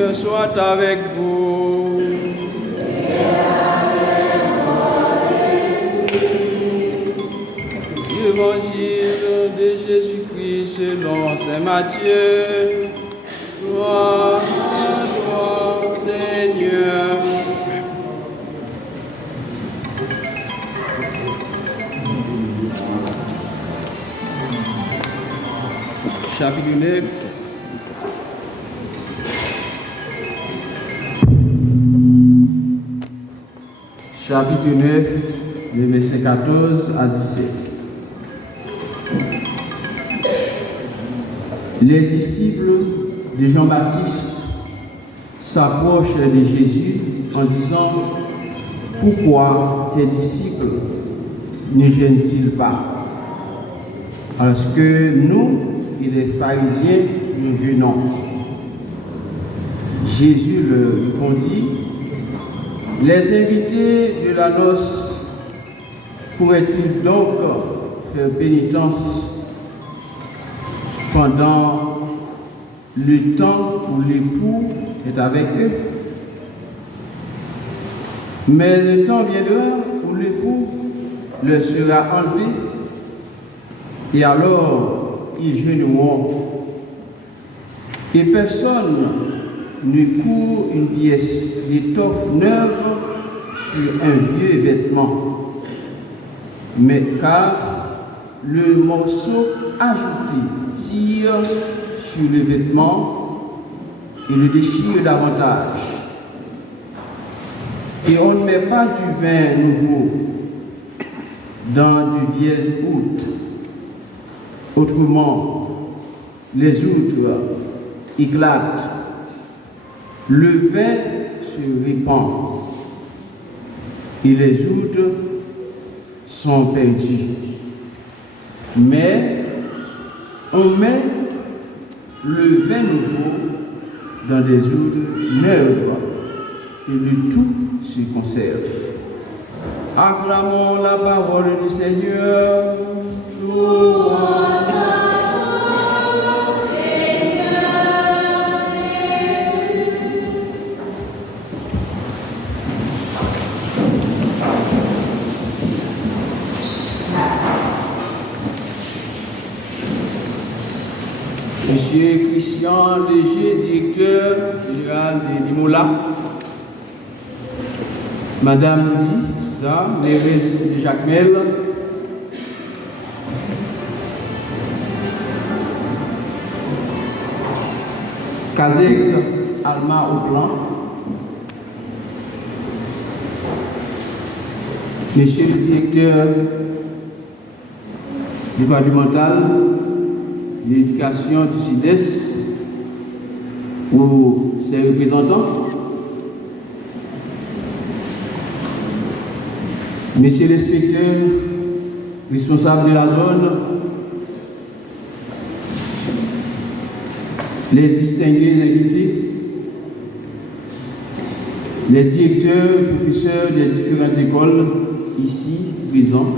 Seigneur soit avec vous. Évangile de Jésus-Christ selon saint Matthieu. Gloire à toi, Seigneur. Chapitre 9. Chapitre 9, les versets 14 à 17. Les disciples de Jean-Baptiste s'approchent de Jésus en disant: pourquoi tes disciples ne jeûnent-ils pas? Parce que nous et les pharisiens nous jeûnons. Jésus leur répondit: les invités de la noce pourraient-ils donc faire pénitence pendant le temps où l'époux est avec eux? Mais le temps viendra où l'époux leur sera enlevé, et alors ils jeûneront. Et personne ne coud une pièce d'étoffe neuve sur un vieux vêtement, mais car le morceau ajouté tire sur le vêtement et le déchire davantage. Et on ne met pas du vin nouveau dans du vieil outre. Autrement, les outres éclatent, le vin se répand et les outres sont perdues. Mais on met le vin nouveau dans des outres neuves et le tout se conserve. Acclamons la parole du Seigneur. Louange à toi, Seigneur Jésus. Monsieur Christian Léger, directeur général de l'IMOLA, Madame Lisa Mérès de Jacmel, Kazek Alma Auplan, Monsieur le directeur départemental de l'éducation du Sud-Est ou ses représentants, Monsieur l'inspecteur responsable de la zone, les distingués invités, les directeurs, professeurs des différentes écoles ici présents,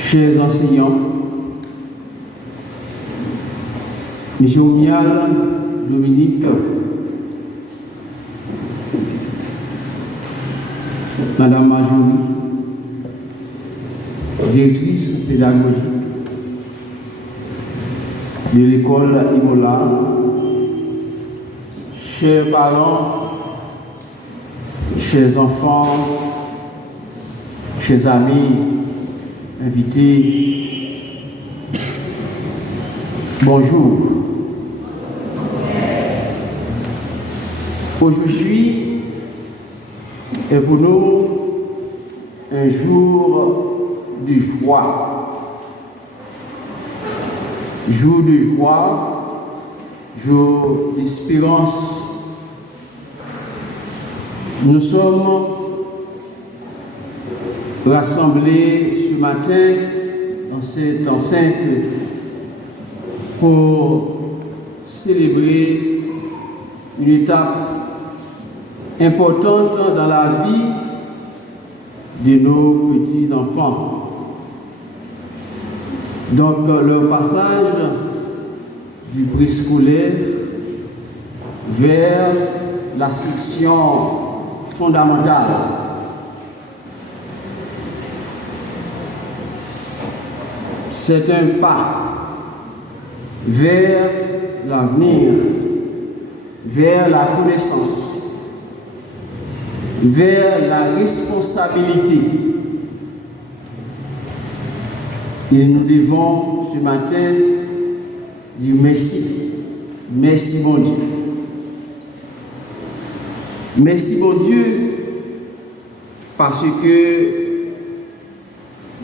chers enseignants, M. Oumial, Dominique, Madame Marjorie, directrice pédagogique de l'école IMOLA, chers parents, chers enfants, chers amis, invités, bonjour. Aujourd'hui est pour nous un jour de joie. Jour de joie, jour d'espérance. Nous sommes rassemblés ce matin dans cette enceinte pour célébrer une étape importante dans la vie de nos petits-enfants. Donc, le passage du préscolaire vers la section fondamentale. C'est un pas vers l'avenir, vers la connaissance, vers la responsabilité. Et nous devons ce matin dire merci. Merci mon Dieu. Merci mon Dieu parce que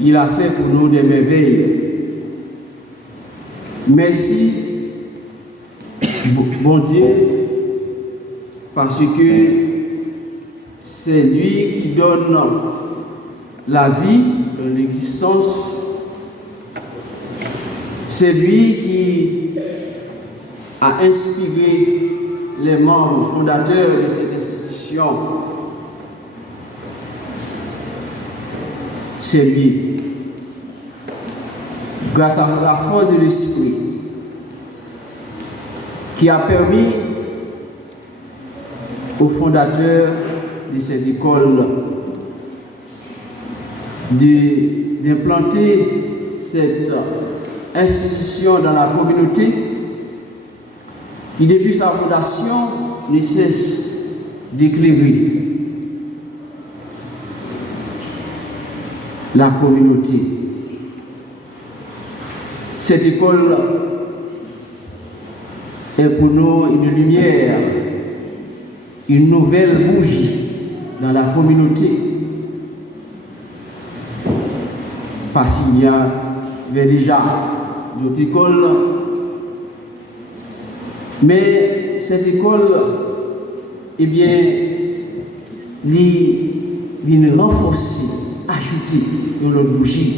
il a fait pour nous des merveilles. Merci bon Dieu parce que c'est lui qui donne la vie, l'existence. C'est lui qui a inspiré les membres fondateurs de cette institution. C'est lui. Grâce à la force de l'esprit qui a permis aux fondateurs de cette école d'implanter cette institution dans la communauté qui, depuis sa fondation, ne cesse d'éclairer la communauté. Cette école est pour nous une lumière, une nouvelle bougie dans la communauté, parce qu'il y avait déjà d'autres écoles, mais cette école, eh bien, il renforce, ajouter dans notre bougie,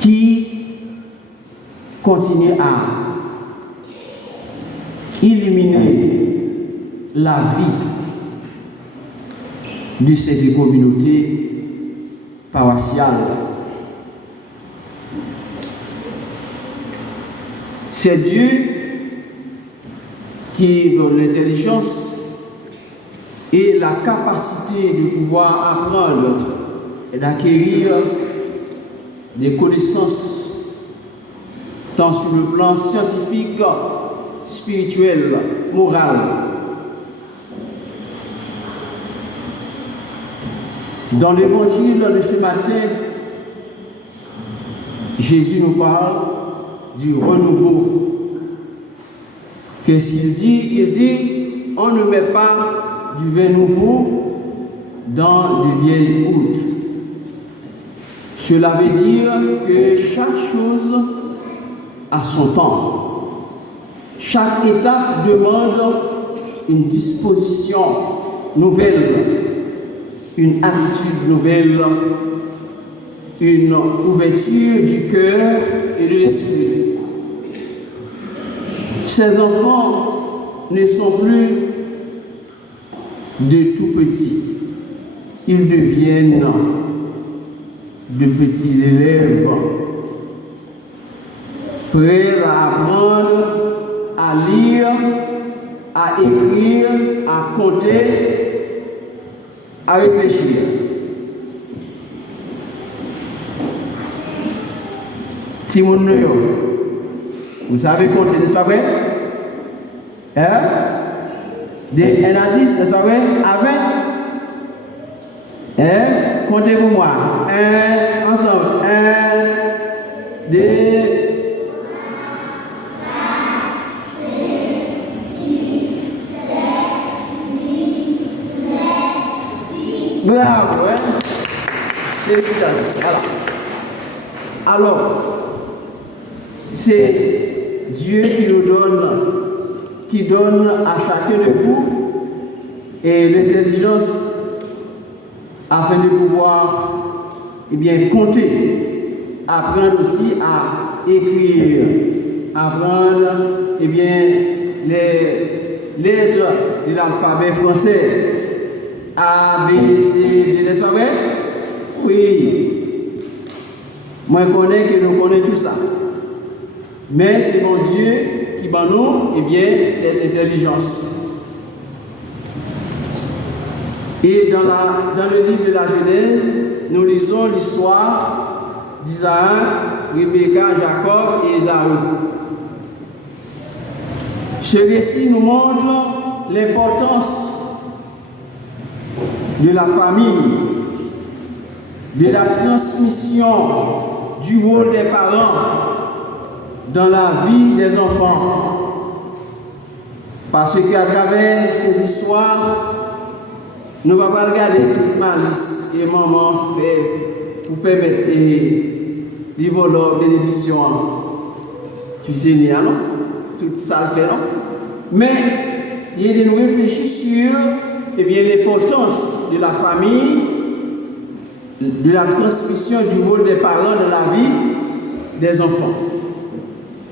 qui continue à illuminer la vie de cette communauté paroissiale. C'est Dieu qui donne l'intelligence et la capacité de pouvoir apprendre et d'acquérir des connaissances tant sur le plan scientifique, spirituel, moral. Dans l'évangile de ce matin, Jésus nous parle du renouveau. Qu'est-ce qu'il dit? Il dit, on ne met pas du vin nouveau dans de vieilles outres. Cela veut dire que chaque chose a son temps. Chaque étape demande une disposition nouvelle, une attitude nouvelle, une ouverture du cœur et de l'esprit. Ces enfants ne sont plus de tout petits. Ils deviennent de petits élèves, prêts à apprendre, à lire, à écrire, à compter, à réfléchir. Timon, vous savez compter, n'est-ce pas vrai? Hein? De 1 à 10, n'est-ce pas vrai? À 20? Hein? Comptez pour moi. 1, ensemble. 1, 2, 8, bravo, hein? Félicitations. Voilà. Alors, c'est Dieu qui donne à chacun de vous et l'intelligence afin de pouvoir compter, apprendre aussi à écrire, apprendre les lettres de l'alphabet français. A, B, C, D, n'est-ce pas vrai? Oui. Moi, je connais que nous connaissons tout ça. Mais c'est mon Dieu qui va nous, eh bien, cette intelligence. Et dans le livre de la Genèse, nous lisons l'histoire d'Isaac, Rebecca, Jacob et Ésaü. Ce récit nous montre l'importance de la famille, de la transmission du rôle des parents dans la vie des enfants. Parce qu'à travers cette histoire, nous ne pouvons pas regarder toute malice et maman fait pour permettre les voleurs de l'édition. Tu sais, non? Tout ça le fait, non? Mais il y a de nous réfléchir sur l'importance de la famille, de la transmission du rôle des parents dans la vie des enfants.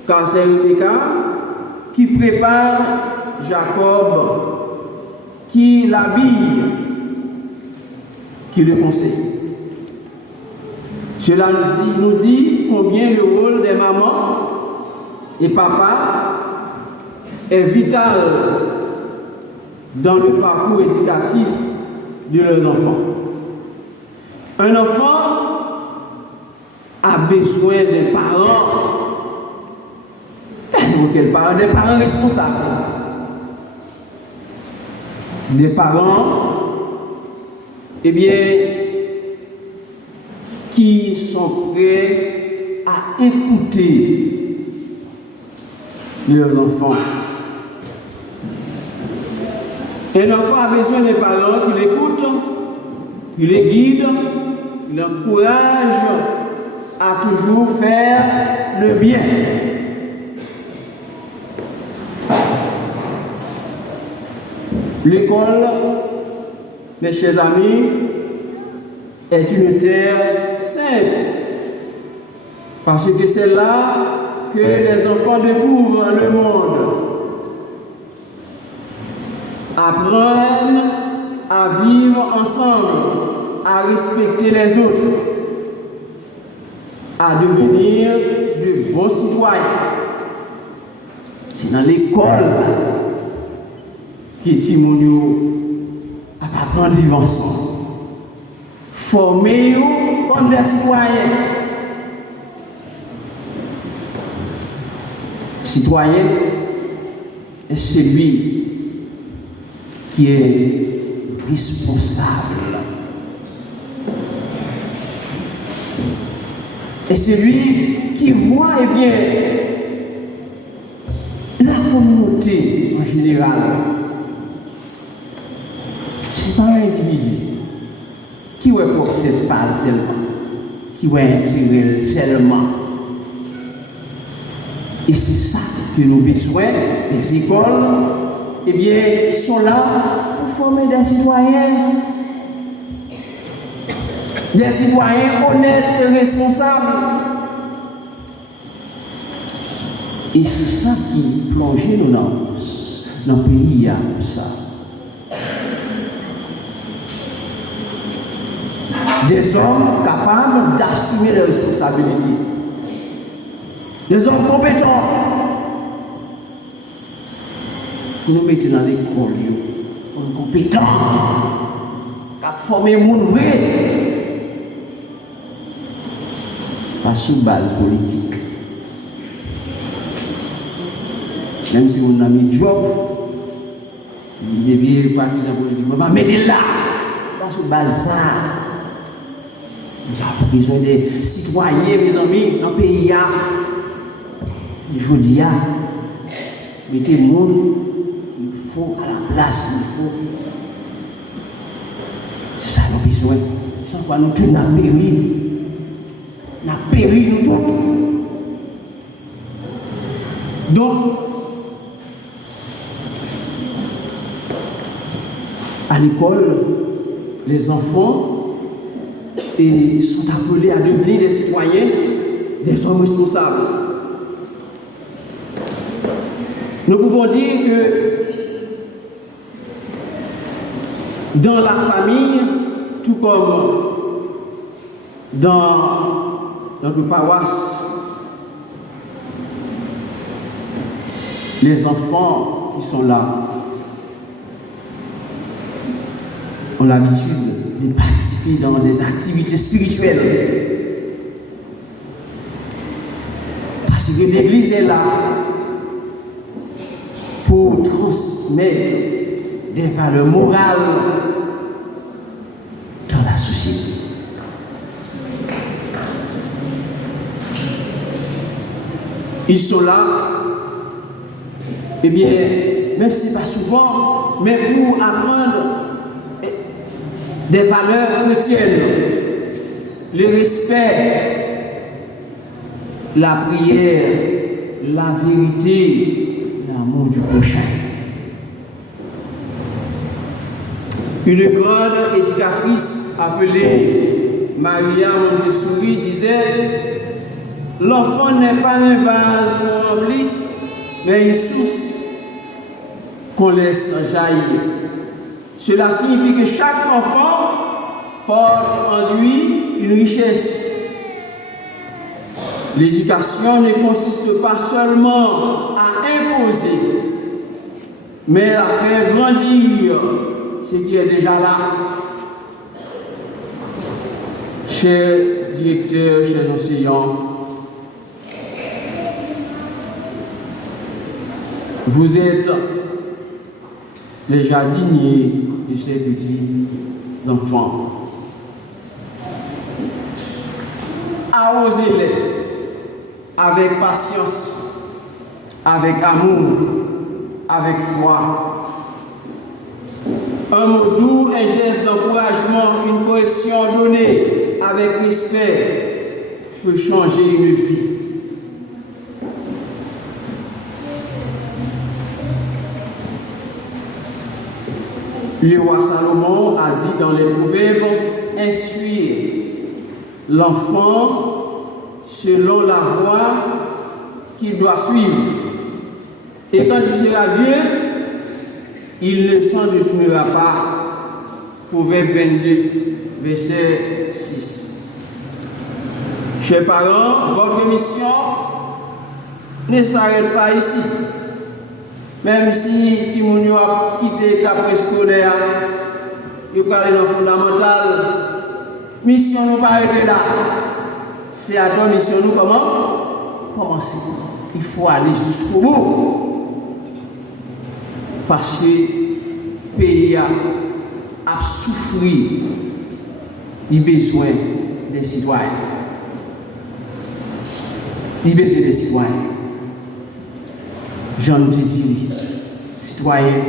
Car c'est Rebecca qui prépare Jacob, qui l'habille, qui le conseille. Cela nous dit combien le rôle des mamans et papas est vital dans le parcours éducatif de leurs enfants. Un enfant a besoin des parents. Quels parents? Des parents responsables. Des parents, eh bien, qui sont prêts à écouter leurs enfants. Un enfant a besoin des parents qui l'écoutent, qui les guident, qui l'encouragent à toujours faire le bien. L'école, mes chers amis, est une terre sainte. Parce que c'est là que les enfants découvrent le monde. Apprennent à vivre ensemble, à respecter les autres, à devenir de bons citoyens. C'est dans l'école que Timounio a appris à vivre ensemble. Former comme des citoyens. Citoyen est celui qui est responsable. Et celui qui voit eh bien la communauté en général. C'est pas un individu qui va porter pas seulement, qui va intégrer seulement. Et c'est ça que nous avons besoin. Les écoles, eh bien, sont là pour former des citoyens. Des citoyens honnêtes et responsables. Et c'est ça qui plonge nous dans le pays, comme ça. Des hommes capables d'assumer leurs responsabilités. Des hommes compétents. Nous mettons dans l'école, hommes compétents, qui forment les gens vrais. Pas sous base politique. Même si on a mis job, il devient partisan politique. On va mettre là. C'est pas sous base ça. Nous avons besoin des citoyens, mes amis, dans le pays. Je dis, mettez le monde, il faut à la place, il faut. C'est ça nos besoins. Sans quoi nous tous n'a péri. N'a péri nous tous. Donc, à l'école, les enfants sont appelés à devenir des citoyens, des hommes responsables. Nous pouvons dire que dans la famille, tout comme dans notre paroisse, les enfants qui sont là ont l'habitude de participer dans des activités spirituelles. Parce que l'Église est là pour transmettre des valeurs morales dans la société. Ils sont là, eh bien, même si ce n'est pas souvent, mais pour apprendre des valeurs chrétiennes, le respect, la prière, la vérité, l'amour du prochain. Une grande éducatrice appelée Maria Montessori disait: l'enfant n'est pas un vase rempli, mais une source qu'on laisse jaillir. Cela signifie que chaque enfant porte en lui une richesse. L'éducation ne consiste pas seulement à imposer, mais à faire grandir ce qui est déjà là. Chers directeurs, chers enseignants, vous êtes les jardiniers de ces petits enfants. Arrosez-les avec patience, avec amour, avec foi. Un mot doux, un geste d'encouragement, une correction donnée avec respect peut changer une vie. Le roi Salomon a dit dans les Proverbes: instruire l'enfant selon la voie qu'il doit suivre. Et quand il sera vieux, il ne s'en détournera pas. Proverbe 22, verset 6. Chers parents, votre mission ne s'arrête pas ici. Même si Timounio a quitté la préscolaire, il va aller dans le fondamental, mission nous pas arrêter là. C'est à ton mission nous comment commencer. Il faut aller jusqu'au bout. Parce que le pays a souffert, il a besoin des citoyens. Il a besoin des citoyens. Jean dit, citoyens,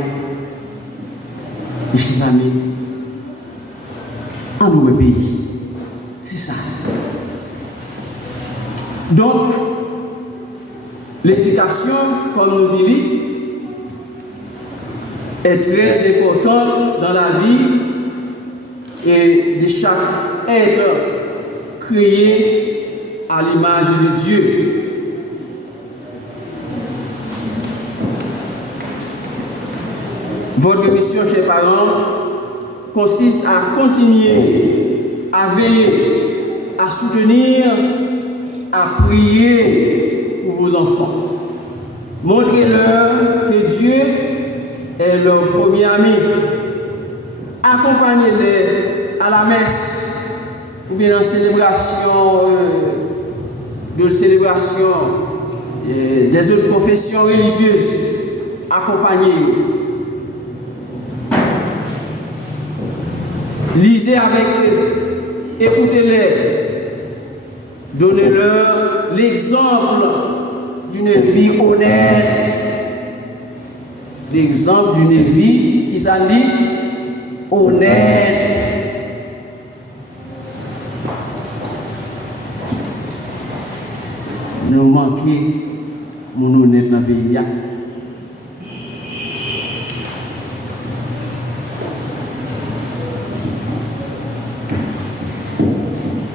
mes chers amis, en nos pays, c'est ça. Donc, l'éducation, comme nous dit, est très importante dans la vie et de chaque être créé à l'image de Dieu. Votre mission, chers parents, consiste à continuer à veiller, à soutenir, à prier pour vos enfants. Montrez-leur que Dieu est leur premier ami. Accompagnez-les à la messe ou bien en célébration des autres confessions religieuses. Accompagnez-les. Lisez avec eux, écoutez-les, donnez-leur l'exemple d'une vie honnête, l'exemple d'une vie qui s'allie honnête. Nous manquons mon honnête dans le pays.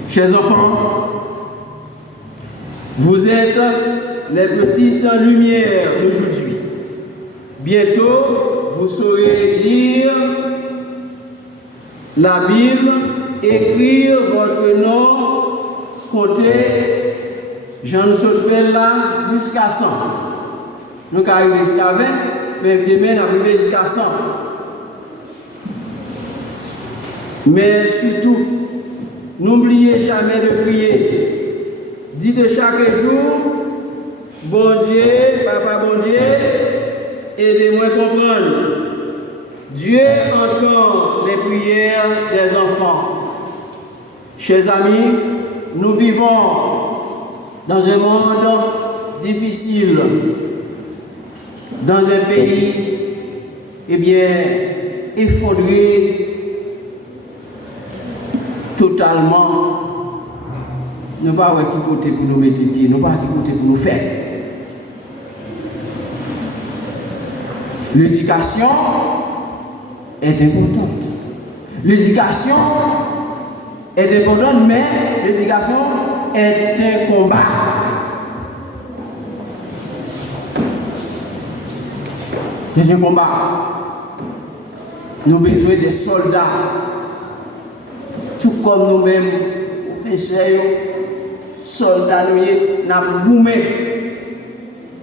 Chers enfants, vous êtes les petites lumières d'aujourd'hui. Bientôt, vous saurez lire la Bible, écrire votre nom compter, j'en ai là jusqu'à 100. Nous arrivons jusqu'à 20, mais demain, nous arrivons jusqu'à 100. Mais surtout, n'oubliez jamais de prier. Dites chaque jour, bon Dieu, Papa bon Dieu, aidez-moi à comprendre. Dieu entend les prières des enfants. Chers amis, nous vivons dans un monde difficile, dans un pays, effondré totalement. Nous ne pouvons pas écouter pour nous mettre pied, nous ne pouvons pas écouter pour nous faire. L'éducation est importante. L'éducation est importante, mais l'éducation est un combat. C'est un combat. Nous avons besoin des soldats, tout comme nous-mêmes, soldats, nous avons boumé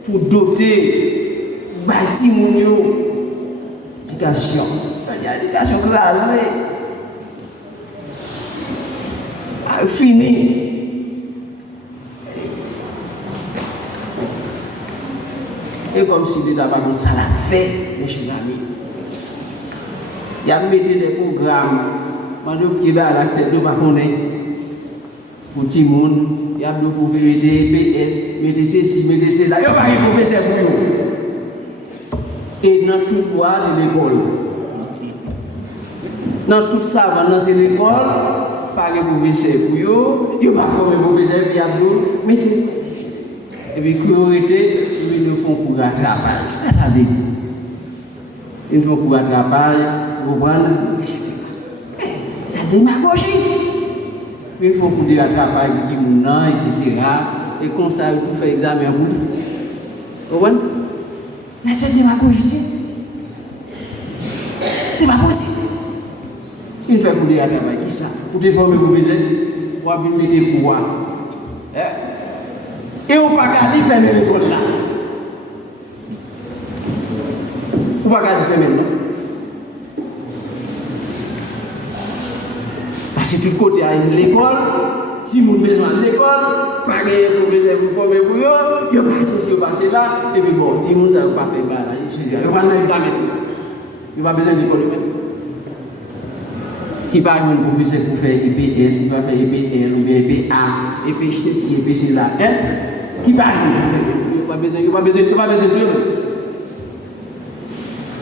pour doter, bâtir l'éducation. L'éducation crasée. Fini. Et comme si l'État n'a pas dit ça l'a fait, mes chers amis. Il y a mis des programmes, qui est à la tête de ma connaître. Pour tout le monde, il y a des pour mettre PS, mettre ceci, mettre cela. Il n'y a pas de professeur pour vous. Et dans tout bois, c'est l'école. Dans tout ça, c'est l'école. Pas de professeur pour vous. Il n'y a pas de professeur pour vous. Et puis, priorité, ils nous font pour rattrapage. Ça dit. Ils nous font pour rattrapage, vous voyez, ça démagogie. Il faut pour dire rattrapage, etc. Et comme ça, il faut faire examen pour vous. Vous voyez? Mais c'est démagogie. C'est pas possible. Il faut pour dire rattrapage, qui ça? Pour déformer vos besoins, pour mettre pouvoir. Et on ne peut pas garder fermer l'école là. On ne peut pas garder fermer là. Parce que tout côté a l'école, si vous avez besoin de l'école, pas de professeur vous former pour eux, il n'y a pas de souci passer là, et puis bon, si vous n'avez pas fait ça, il n'y a pas d'examen. Il n'y a pas besoin d'école même. Qui parle de professeur pour faire EPS, il va faire EPL, ou bien EPA, EPCC, EPC là. Qui parle de il n'y a pas besoin de eux.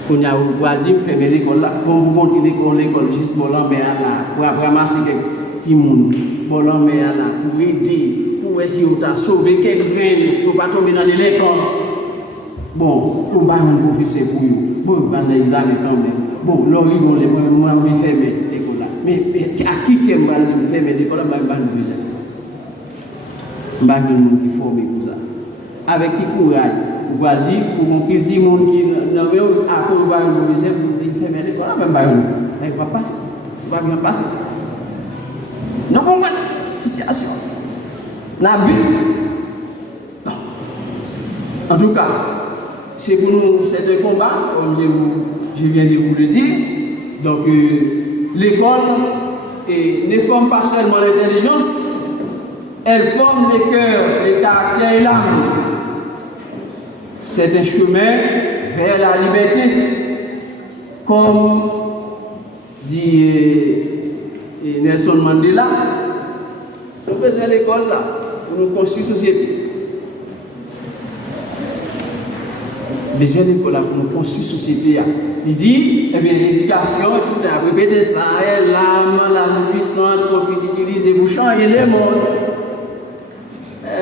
Quand on a dit que fermer l'école là, pour vous continuer l'école, juste pour l'enlever là, pour ramasser des petits monde, pour l'enlever là, pour aider, pour essayer de sauver quelques graines, pour ne pas tomber dans l'école. Bon, on va un professeur pour vous, bon, on va des examens quand même. Bon, là, ils vont les fermer l'école là. Mais à qui qui va fermer l'école là, on va nous dire. On va nous former pour ça. Avec qui courage? On va dire pour qu'il dit mon qui n'a pas à cause va nous dire pour fermer l'école là, même pas il va passer, il va bien passer. Non, bon, situation. La vie. Non. En tout cas, c'est pour nous, c'est un combat, comme je viens de vous le dire. Donc, l'école ne forme pas seulement l'intelligence, elle forme le cœur, le caractère et l'âme. C'est un chemin vers la liberté, comme dit Nelson Mandela. Nous faisons l'école là pour nous construire une société. Besoin de l'école là pour nous construire une société. Il dit, eh bien, l'éducation, tout à répéter ça, l'âme, la puissance, qu'on puisse utiliser pour changer le monde.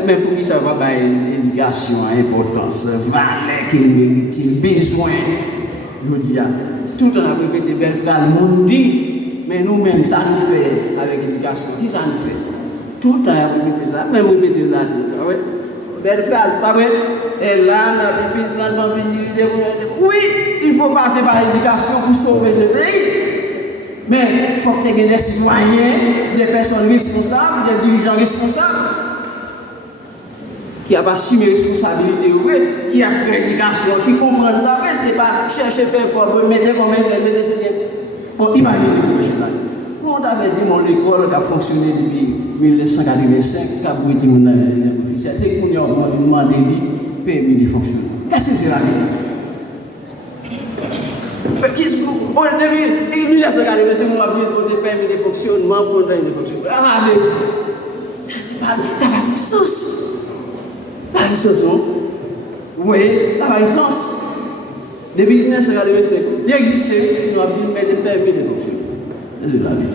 Mais pour qui ça va pas l'éducation, importance, valeur qu'il mérite, besoin. Je dis, tout le temps à répéter belle phrase, le monde dit, mais nous-mêmes, ça nous fait avec l'éducation. Qui ça nous fait? Tout le temps à répéter ça, même répéter là. Belle phrase, pas vrai? Et là, la puissance, la visibilité, oui, il faut passer par l'éducation pour sauver ce pays. Mais il faut que tu aies des citoyens, des personnes responsables, des dirigeants responsables, qui a assumé les responsabilités, qui a prédication, qui comprennent ça. Ce n'est pas chercher à faire quoi, mettre comme pour imaginer. On avait dit mon école qui a fonctionné depuis 1985, qui a brûlé mon officiel. C'est qu'on a demandé de permis de fonctionner. Qu'est-ce que c'est la vie? Depuis 1985, on a besoin de permis de fonctionnement pour le fonctionnement. Ah, mais ça n'a pas de sens. Pas de sens, non? Vous voyez, ça n'a pas de sens. Depuis 1985, il existait, on a besoin de mettre des permis de fonctionnement. C'est la vie.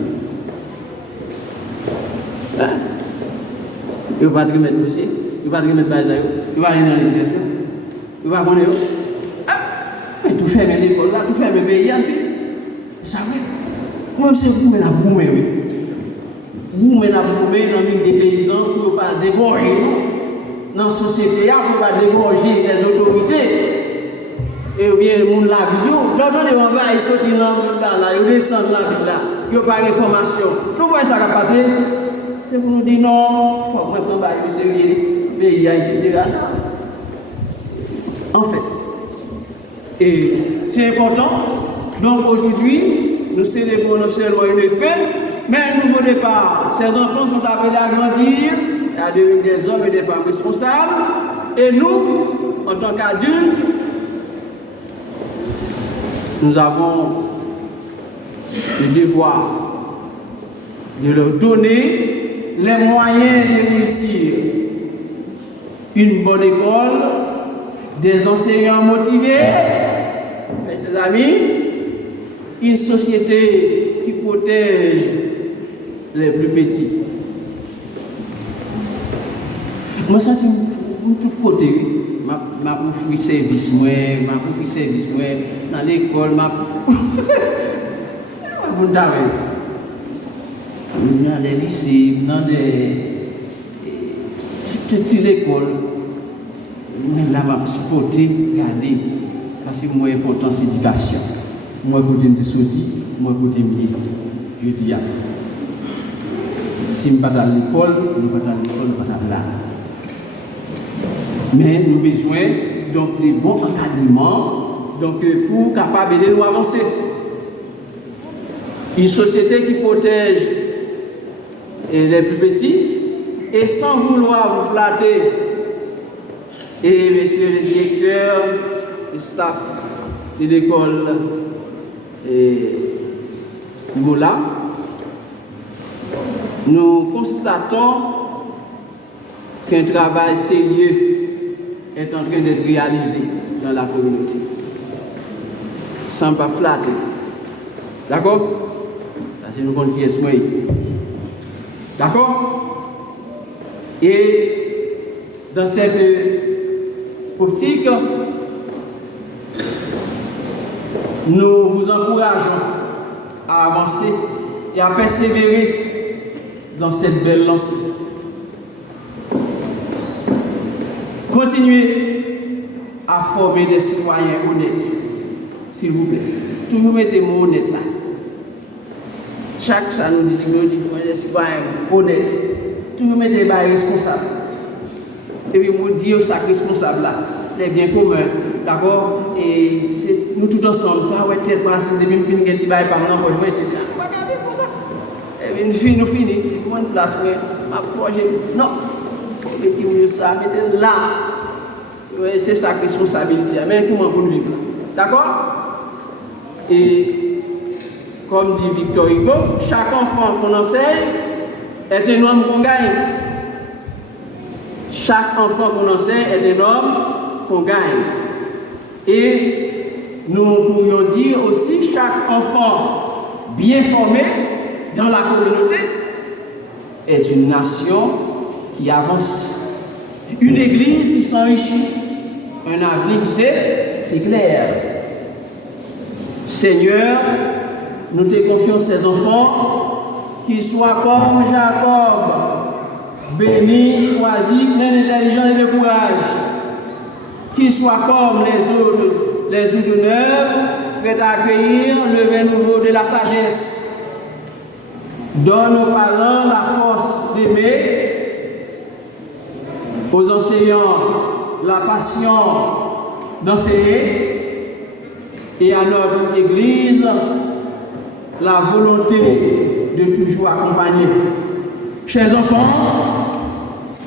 Il ne va pas te mettre aussi, il ne va pas te mettre base, il va aller dans l'exercice, il va prendre. Mais tout fait l'école là, tout fait mes pays, ça va. Moi, c'est vous, mais la boumé, oui. Vous, mais la boumé dans les paysans pour ne pas dégorger dans la société, pour ne pas dégorger les autorités. Et bien, le monde là, l'autre, on va, il sortit dans le là, il descend dans la ville là, il n'y a pas de réformation. Nous voyons ça va passer. C'est pour nous dire non, il faut que nous prenions sérieux, pays, etc. En fait, et c'est important. Donc aujourd'hui, nous célébrons non seulement une fête, mais un nouveau départ. Ces enfants sont appelés à grandir, à devenir des hommes et des femmes responsables. Et nous, en tant qu'adultes, nous avons le devoir de leur donner les moyens de réussir une bonne école, des enseignants motivés, mes amis, une société qui protège les plus petits. Moi, ça, c'est tout côté. Ma pour service, dans l'école, dans les lycées, dans toute l'école, là, je suis supporté, regardez, parce que moi, important, c'est l'éducation. Moi, côté de sortie, moi, côté milieu. Je dis, si je ne suis pas à l'école, je ne suis pas à l'école, je ne suis pas là. Mais nous avons besoin donc, de bons encadrements donc, pour capable de nous avancer. Une société qui protège les plus petits et sans vouloir vous flatter. Et messieurs les directeurs, le staff de l'école Moula, nous constatons qu'un travail sérieux est en train d'être réalisé dans la communauté. Sans pas flatter. D'accord? C'est une bonne pièce. D'accord? Et dans cette optique, nous vous encourageons à avancer et à persévérer dans cette belle lancée. Continuez à former des citoyens honnêtes, s'il vous plaît. Toujours mettez le mot honnête là. Chaque ça nous dit des citoyens honnêtes. Toujours mettez les responsables. Et puis vous dire ça responsable là, les biens communs, d'accord? Et nous tous ensemble, pas ouais tête place, depuis nous finir un petit bail par exemple, je vais te dire, regardez pour ça. Et puis nous finissons, comment une place ma forge. Non. Mettez mieux ça, mettez là. C'est sa responsabilité. Mais comment vous vivre? D'accord? Et comme dit Victor Hugo, chaque enfant qu'on enseigne est un homme qu'on gagne. Chaque enfant qu'on enseigne est un homme qu'on gagne. Et nous pourrions dire aussi chaque enfant bien formé dans la communauté est une nation qui avance, une église qui s'enrichit, un avenir qui c'est clair. Seigneur, nous te confions ces enfants, qu'ils soient comme Jacob, bénis, choisis, pleins d'intelligence et de courage, qu'ils soient comme les autres neuves, prêts à accueillir le vin nouveau de la sagesse, Donne aux parents la force d'aimer, aux enseignants la passion d'enseigner et à notre Église la volonté de toujours accompagner. Chers enfants,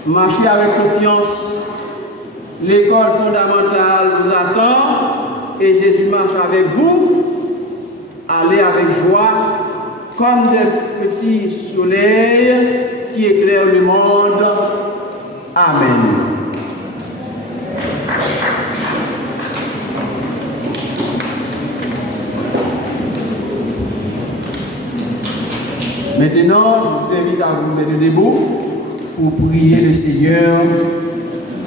marchez avec confiance. L'école fondamentale vous attend et Jésus marche avec vous. Allez avec joie comme des petits soleils qui éclairent le monde. Amen. Maintenant, je vous invite à vous mettre debout pour prier le Seigneur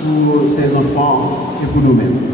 pour ses enfants et pour nous-mêmes.